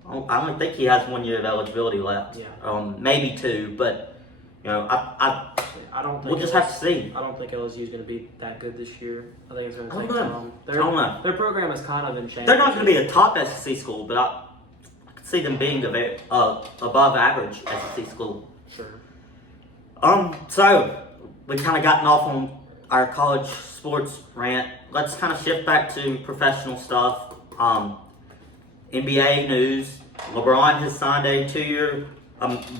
I only think he has 1 year of eligibility left. Yeah. Maybe two, but I don't think we'll just have to see. I don't think LSU is going to be that good this year. I think it's going to take time. time. Their program is kind of in change. They're not going to be a top SEC school, but I could see them being above average SEC school. Sure. So we kind of gotten off on our college sports rant. Let's kind of shift back to professional stuff. NBA news. LeBron has signed a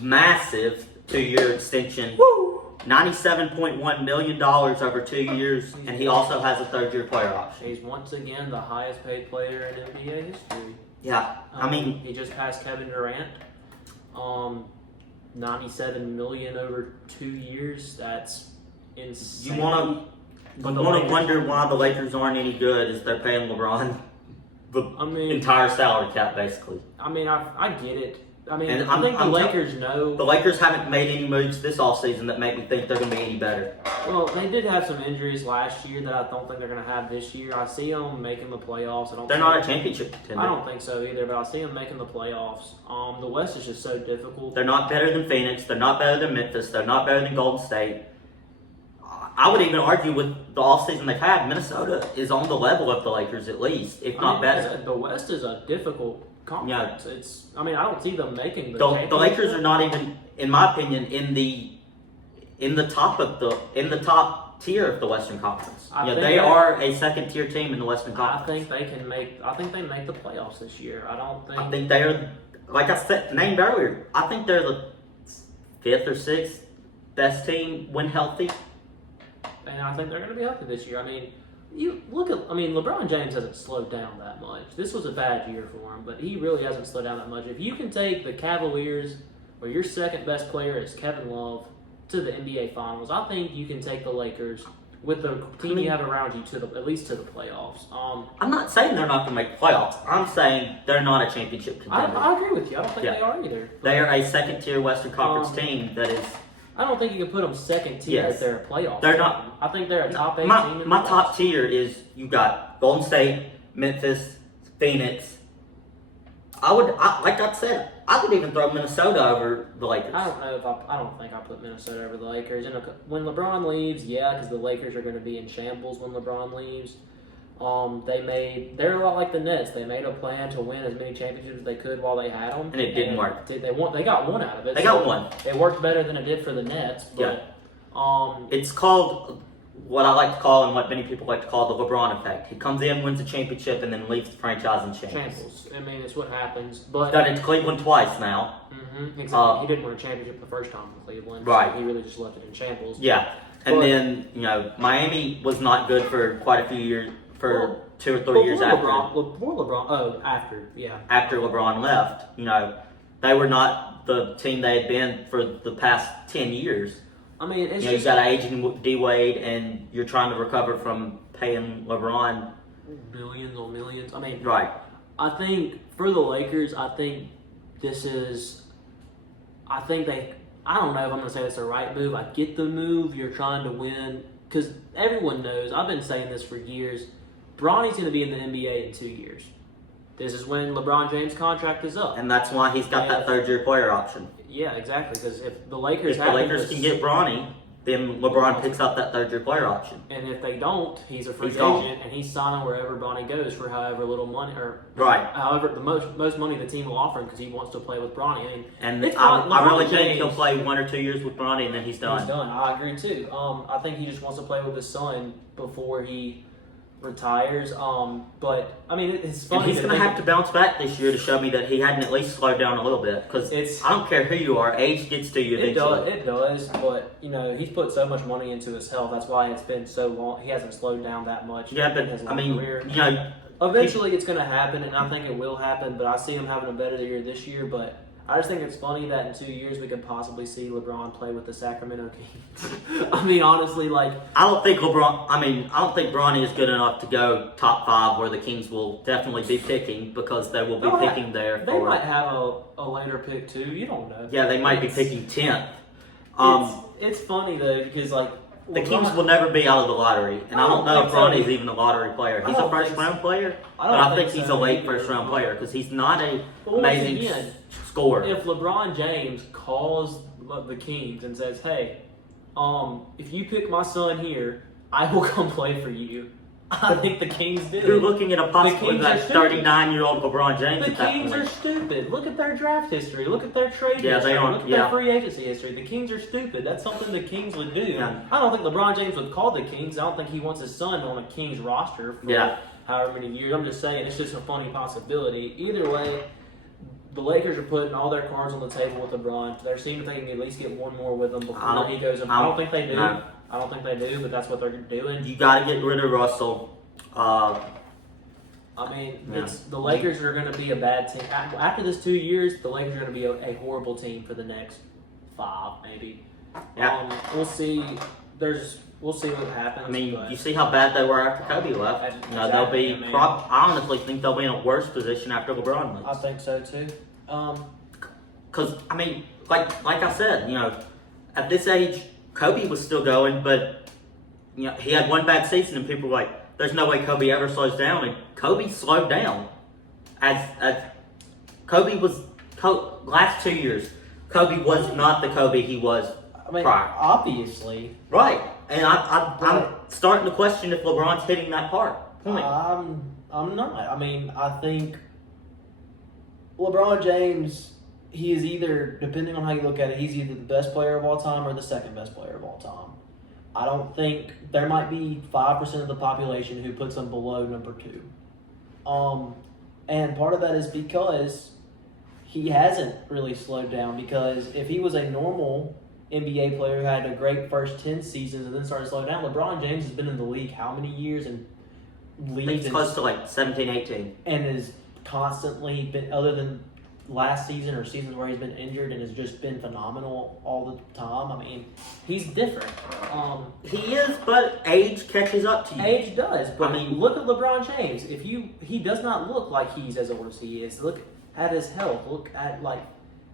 massive 2-year extension. Woo! $97.1 million over 2 years, and he also has a third-year player option. He's once again the highest-paid player in NBA history. Yeah, he just passed Kevin Durant. $97 million over 2 years. That's insane. You want to wonder why the Lakers aren't any good is they're paying LeBron the entire salary cap, basically. I get it. I And think the Lakers know. The Lakers haven't made any moves this offseason that make me think they're going to be any better. Well, they did have some injuries last year that I don't think they're going to have this year. I see them making the playoffs. They're not a championship contender. I don't think so either, but I see them making the playoffs. The West is just so difficult. They're not better than Phoenix. They're not better than Memphis. They're not better than Golden State. I would even argue with the offseason they've had, Minnesota is on the level of the Lakers at least, if not better. The West is a difficult conference. It's. I mean, I don't see them making The Lakers are not even, in my opinion, in the top tier of the Western Conference. They are a second tier team in the Western Conference. I think they make the playoffs this year. I think they are, like I said, named earlier. I think they're the 5th or 6th best team when healthy. And I think they're going to be healthy this year. I mean, LeBron James hasn't slowed down that much. This was a bad year for him, but he really hasn't slowed down that much. If you can take the Cavaliers, where your second best player is Kevin Love, to the NBA Finals, I think you can take the Lakers with the team you have around you at least to the playoffs. I'm not saying they're not going to make the playoffs. I'm saying they're not a championship contender. I agree with you. I don't think they are either. They are a second tier Western Conference team that is. I don't think you can put them second tier if they're a playoff. They're not. I think they're a top 8 team. My top tier is you got Golden State, Memphis, Phoenix. Like I said, I would even throw Minnesota over the Lakers. I don't think I put Minnesota over the Lakers. And when LeBron leaves, because the Lakers are going to be in shambles when LeBron leaves. They're a lot like the Nets. They made a plan to win as many championships as they could while they had them, and it didn't work. They got one out of it. They got one. It worked better than it did for the Nets. But, it's called what I like to call and what many people like to call the LeBron Effect. He comes in, wins a championship, and then leaves the franchise in shambles. I mean, it's what happens. But done it to Cleveland twice now. Mm-hmm, exactly. He didn't win a championship the first time in Cleveland. Right. So he really just left it in shambles. Yeah. And then, Miami was not good for quite a few years, 2 or 3 years after. After LeBron left, they were not the team they had been for the past 10 years. I mean, it's you got an aging D Wade, and you're trying to recover from paying LeBron billions on millions. I mean, right. I think for the Lakers, I don't know if I'm going to say it's the right move. I get the move. You're trying to win because everyone knows. I've been saying this for years. Bronny's going to be in the NBA in 2 years. This is when LeBron James' contract is up. And that's why he's got that third-year player option. Yeah, exactly. Because if the Lakers can get Bronny, then LeBron picks up that third-year player option. And if they don't, he's a free agent, and he's signing wherever Bronny goes for however little money, or however the most money the team will offer him because he wants to play with Bronny. I really think he'll play 1 or 2 years with Bronny, and then he's done. He's done. I agree too. I think he just wants to play with his son before he retires. But I mean, it's funny. And he's going to have to bounce back this year to show me that he hadn't at least slowed down a little bit. Because I don't care who you are, age gets to you eventually. It does. But he's put so much money into his health. That's why it's been so long. He hasn't slowed down that much. Yeah, but career. Eventually it's going to happen, and I think it will happen. But I see him having a better year this year. But I just think it's funny that in 2 years we could possibly see LeBron play with the Sacramento Kings. I mean, honestly, I don't think Bronny is good enough to go top 5 where the Kings will definitely be picking because they will be picking there. They might have a later pick too. You don't know. Yeah, they might be picking 10th. It's funny though because the Kings will never be out of the lottery, and I don't know if Bronny's even a lottery player. He's a first-round player, but I think he's a late first-round player because he's not an amazing scorer. If LeBron James calls the Kings and says, "Hey, if you pick my son here, I will come play for you," I think the Kings do. You're looking at a possibly 39-year-old LeBron James. The Kings are stupid. Look at their draft history. Look at their trade history. They are. Look at their free agency history. The Kings are stupid. That's something the Kings would do. Yeah. I don't think LeBron James would call the Kings. I don't think he wants his son on a Kings roster for however many years. I'm just saying it's just a funny possibility. Either way, the Lakers are putting all their cards on the table with LeBron. They're seeing if they can at least get one more with him before he goes. I don't think they do. No. I don't think they do, but that's what they're doing. You got to get rid of Russell. The Lakers are going to be a bad team. After this 2 years, the Lakers are going to be a horrible team for the next 5, maybe. Yeah. We'll see. We'll see what happens. You see how bad they were after Kobe left. They'll be. I honestly think they'll be in a worse position after LeBron leaves. I think so too. Because like I said, at this age, Kobe was still going, but he had one bad season, and people were like, "There's no way Kobe ever slows down." And Kobe slowed down. As Kobe was last 2 years, Kobe was not the Kobe he was I mean, prior. obviously. Right. And I'm starting to question if LeBron's hitting that point. I'm not. I mean, I think LeBron James, he is either, depending on how you look at it, he's either the best player of all time or the second best player of all time. I don't think there might be 5% of the population who puts him below number 2. And part of that is because he hasn't really slowed down. Because if he was a normal NBA player who had a great first 10 seasons and then started slowing down, LeBron James has been in the league how many years and I think it's close to like 17, 18. and has constantly been, other than last season or seasons where he's been injured, and has just been phenomenal all the time. I mean, he's different. He is, but age catches up to you. Age does, but I mean, look at LeBron James. He does not look like he's as old as he is. Look at his health. Look at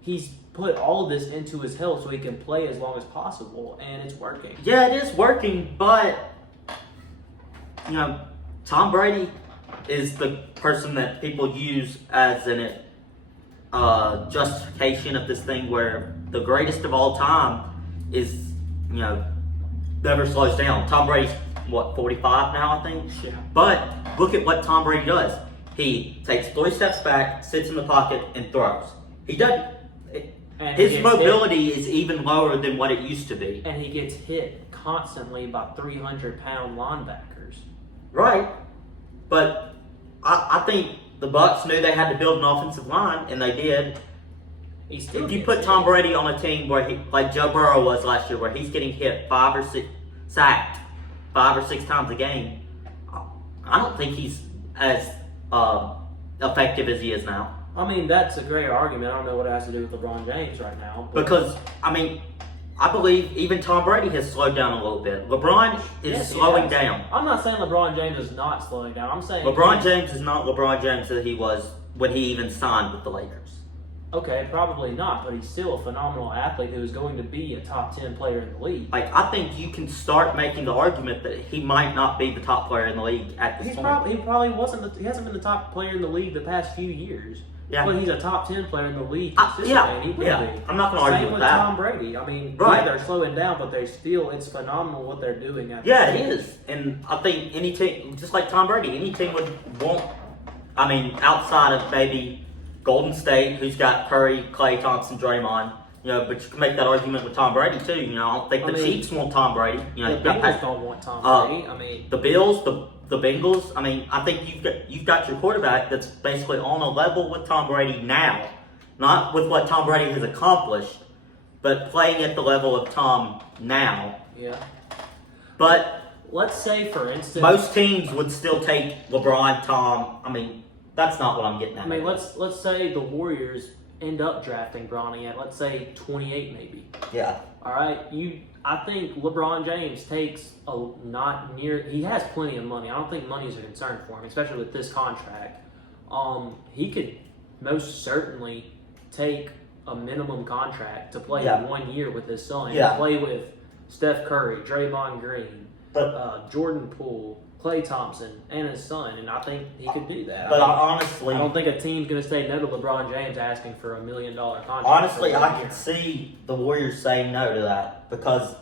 he's put all of this into his health so he can play as long as possible, and it's working. Yeah, it is working, but Tom Brady is the person that people use as an justification of this thing where the greatest of all time is, never slows down. Tom Brady's, 45 now, I think? Yeah. But look at what Tom Brady does. He takes 3 steps back, sits in the pocket, and throws. He doesn't. His mobility is even lower than what it used to be. And he gets hit constantly by 300-pound linebackers. Right. But I think the Bucs knew they had to build an offensive line, and they did. If you put Tom Brady on a team where like Joe Burrow was last year, where he's getting hit 5 or 6 times a game, I don't think he's as effective as he is now. I mean, that's a great argument. I don't know what it has to do with LeBron James right now. Because, I believe even Tom Brady has slowed down a little bit. LeBron is slowing down. I'm not saying LeBron James is not slowing down. I'm saying LeBron James is not LeBron James that he was when he even signed with the Lakers. Okay, probably not, but he's still a phenomenal athlete who is going to be a top 10 player in the league. I think you can start making the argument that he might not be the top player in the league at this point. He probably wasn't. He hasn't been the top player in the league the past few years. Yeah. But he's a top 10 player in the league consistently, and he will be. I'm not going to argue Same with with that. Tom Brady. I mean, Right. they're slowing down, but it's phenomenal what they're doing. Yeah, it is. And I think any team, just like Tom Brady, any team would want, outside of maybe Golden State, who's got Curry, Klay Thompson, Draymond, but you can make that argument with Tom Brady too. I don't think the Chiefs want Tom Brady. The Bengals don't want Tom Brady. The Bills, the Bengals. I think you've got your quarterback that's basically on a level with Tom Brady now, not with what Tom Brady has accomplished, but playing at the level of Tom now. Yeah. But let's say, for instance, most teams would still take LeBron, Tom. That's not what I'm getting at. Let's say the Warriors end up drafting Bronny at, let's say, 28 maybe. Yeah. All right, I think LeBron James takes he has plenty of money. I don't think money is a concern for him, especially with this contract. He could most certainly take a minimum contract to play 1 year with his son. Yeah. Play with Steph Curry, Draymond Green, Jordan Poole, Klay Thompson, and his son, and I think he could do that. But honestly, I don't think a team's going to say no to LeBron James asking for $1 million contract. Honestly, I could see the Warriors saying no to that because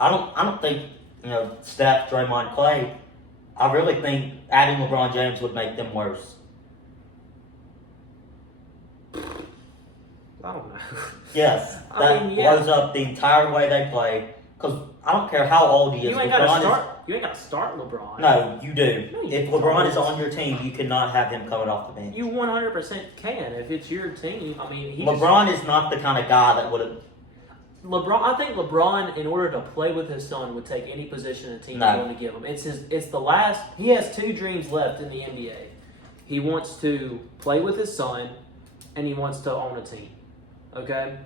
I don't think Steph, Draymond, Klay. I really think adding LeBron James would make them worse. I don't know. Yes, that blows up the entire way they play. Because I don't care how old he is. You ain't got to start LeBron. No, you do. No, if LeBron is on your team, you cannot have him coming off the bench. You 100% can if it's your team. LeBron is not the kind of guy that would have. I think LeBron, in order to play with his son, would take any position a team is going to give him. It's the last. He has 2 dreams left in the NBA. He wants to play with his son, and he wants to own a team. Okay.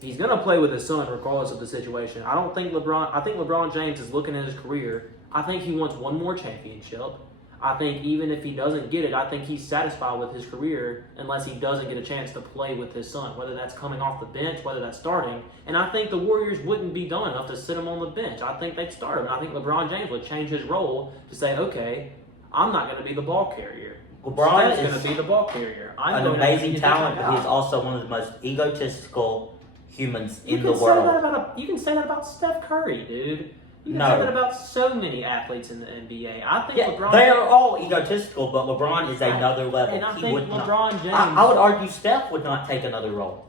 He's going to play with his son regardless of the situation. I think LeBron James is looking at his career. I think he wants one more championship. I think even if he doesn't get it, I think he's satisfied with his career unless he doesn't get a chance to play with his son, whether that's coming off the bench, whether that's starting. And I think the Warriors wouldn't be dumb enough to sit him on the bench. I think they'd start him. And I think LeBron James would change his role to say, okay, I'm not going to be the ball carrier. LeBron is going to be the ball carrier. I'm an amazing talent, but he's also one of the most egotistical humans You in can the say world. that about you can say that about Steph Curry, dude. You can No. say that about so many athletes in the NBA. I think Yeah, LeBron. they are all egotistical, but LeBron is another level. And I He think would not. LeBron James. I would argue Steph would not take another role.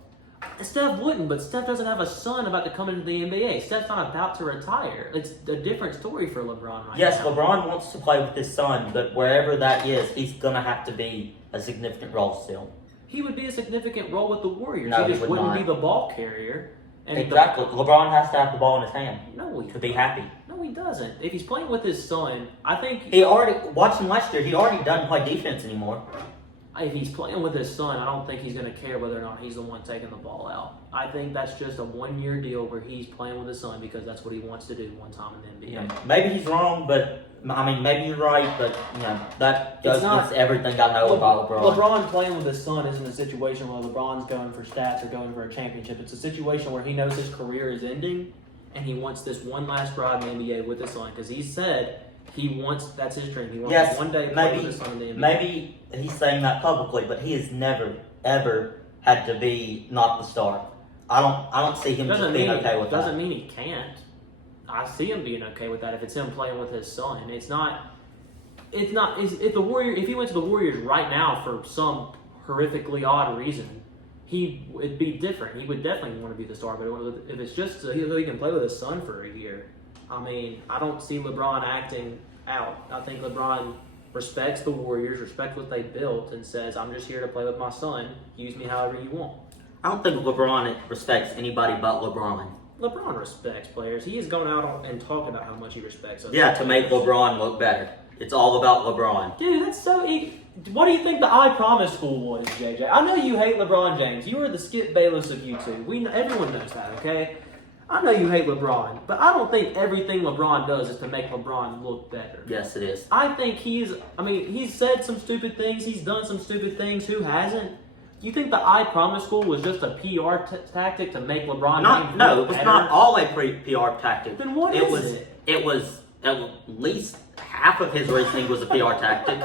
Steph wouldn't, but Steph doesn't have a son about to come into the NBA. Steph's not about to retire. It's a different story for LeBron right Yes, now. LeBron wants to play with his son, but wherever that is, he's gonna have to be a significant role still. He would be a significant role with the Warriors. No, he just he would wouldn't not. be the ball carrier. And Exactly. LeBron has to have the ball in his hand No, he to be happy. No, he doesn't. If he's playing with his son, I think He already watched him last year. He already doesn't play defense anymore. if he's playing with his son, I don't think he's going to care whether or not he's the one taking the ball out. I think that's just a 1-year deal where he's playing with his son because that's what he wants to do one time in the NBA. Maybe he's wrong, but I mean, maybe you're right. But that goes It's not- against everything I know about LeBron. LeBron playing with his son isn't a situation where LeBron's going for stats or going for a championship. It's a situation where he knows his career is ending and he wants this one last ride in the NBA with his son because he said that's his dream. He wants Yes, to one day play maybe- with his son in the NBA. Maybe he's saying that publicly, but he has never ever had to be not the star. I don't see him just being okay with doesn't that. mean he can't. I see him being okay with that if it's him playing with his son. It's not. If he went to the Warriors right now for some horrifically odd reason, it'd be different. He would definitely want to be the star. But if it's just so he can play with his son for a year, I mean, I don't see LeBron acting out. I think LeBron respects the Warriors, respects what they built, and says, "I'm just here to play with my son. Use me however you want." I don't think LeBron respects anybody but LeBron. LeBron respects players. He is going out and talking about how much he respects other Yeah, to make players. LeBron look better. It's all about LeBron. Dude, that's so. What do you think the I Promise School was, JJ? I know you hate LeBron James. You are the Skip Bayless of YouTube. Everyone knows that, okay? I know you hate LeBron, but I don't think everything LeBron does is to make LeBron look better. Yes, it is. I think he's said some stupid things. He's done some stupid things. Who hasn't? You think the I Promise School was just a PR tactic to make LeBron James No, look it was better? not all a PR tactic. Then what it is was, it? It was at least half of his reasoning was a PR tactic.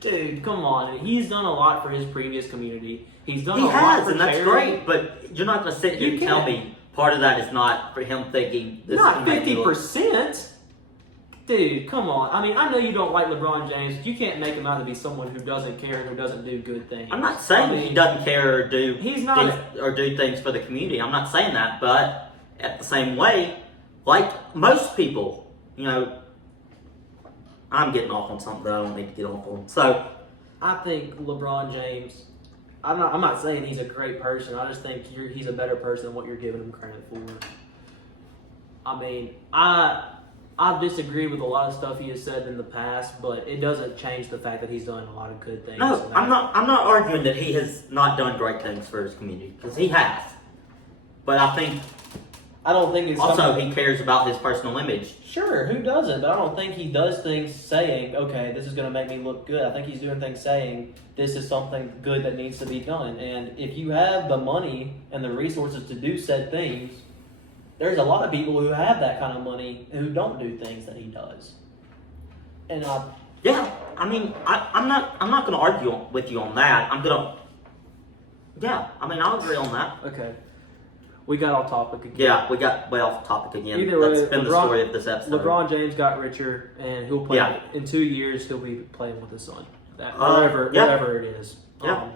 Dude, come on. He's done a lot for his previous community. He's done He a lot has, for and that's charity. great. But you're not going to sit here You and tell can't. me part of that is not for him thinking this Not is making 50%. Dude, come on. I mean, I know you don't like LeBron James. You can't make him out to be someone who doesn't care and who doesn't do good things. I'm not saying I mean, he doesn't care or do He's not. do things for the community. I'm not saying that, but at the same way, like most people, I'm getting off on something that I don't need to get off on. So I think LeBron James. I'm not saying he's a great person. I just think he's a better person than what you're giving him credit for. I mean, I've disagreed with a lot of stuff he has said in the past, but it doesn't change the fact that he's done a lot of good things. no, I'm not arguing that he has not done great things for his community because he has. But I don't think it's also something- he cares about his personal image. Sure, who doesn't? But I don't think he does things saying, okay, this is going to make me look good. I think he's doing things saying, this is something good that needs to be done. And if you have the money and the resources to do said things, there's a lot of people who have that kind of money who don't do things that he does. And Yeah, I mean, I'm not going to argue with you on that. I'll agree on that. okay, we got off topic again. Yeah, we got way off topic again. Either way, That's been the story of this episode. LeBron James got richer, and he'll play Yeah. in 2 years. He'll be playing with his son, Yeah. wherever it is. Yeah.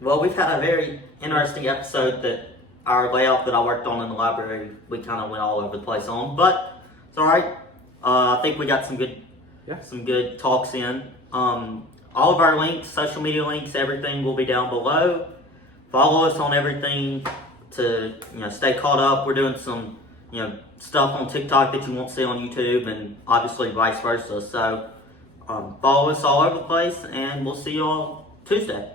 Well, we've had a very interesting episode that our layout that I worked on in the library, we kind of went all over the place on, but it's all right. I think we got some good talks in. All of our links, social media links, everything will be down below. Follow us on everything to stay caught up. We're doing some stuff on TikTok that you won't see on YouTube, and obviously vice versa. So follow us all over the place, and we'll see you all Tuesday.